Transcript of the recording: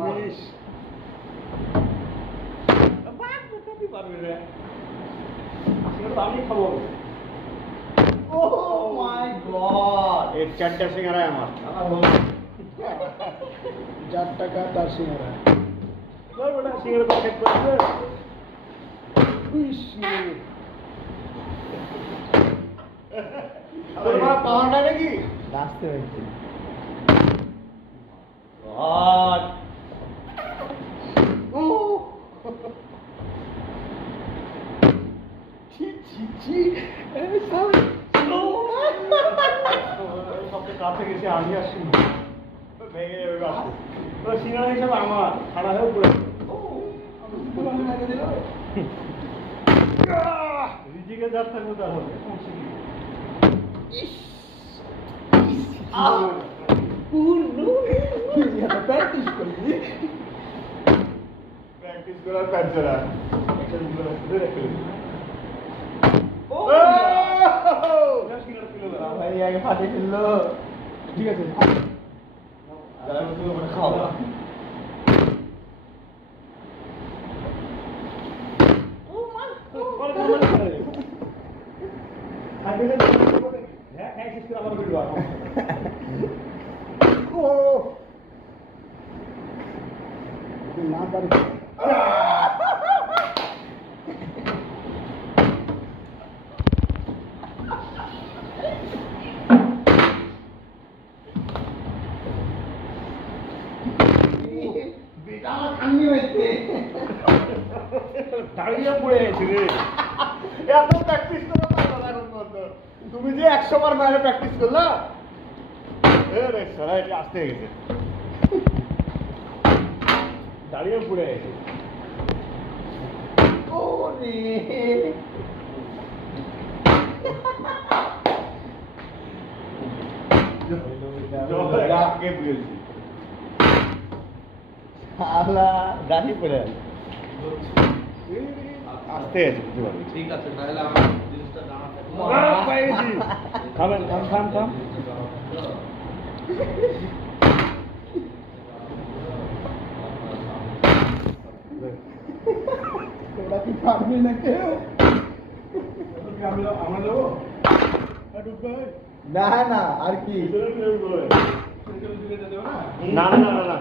police পারবে রে আমি খাবো ও মাই গড এই চারটা সিঙ্গারা আমার 4 টাকা তার সিঙ্গারা বড় সিঙ্গারা প্যাকেট করে তোর মা পাওয়ার নাই নাকি লাস্টে হয়েছে আর ও ছি ছি ছি এই সব সবচেয়ে কাছে গেছে আমি আসছি ভেঙে যাবে গাছ তো সিঙ্গারা হিসাবে আমার খাড়া হয়ে পড়ে রিজিকে যার থাকবে তার হবে প্র্যাকটিস করবি প্র্যাকটিস করার প্যান্সারা একটা ধরে রাখতে ভাই আগে ফাটে ফেললো ঠিক আছে খাওয়া না পারি বেটা আমার ঠান্ডি হয়েছে দাঁড়িয়ে পড়ে গেছি রে এত প্র্যাকটিস করে পারো না এখন পর্যন্ত তুমি যে 100 বার বাইরে প্র্যাকটিস করলা রে সারা এটা আসতে গেছে দাঁড়িয়ে পড়ে গেছে ওরে রাগে বলছি শালা দাঁড়িয়ে পড়ে আছে আসতে গেছে বুঝতে পারছি ঠিক আছে তাহলে আমার জিনিসটা জানা খাবেন থাম থাম তোরা কি পারবি না কেউ আমরা যাবো না না আর কি না না না না না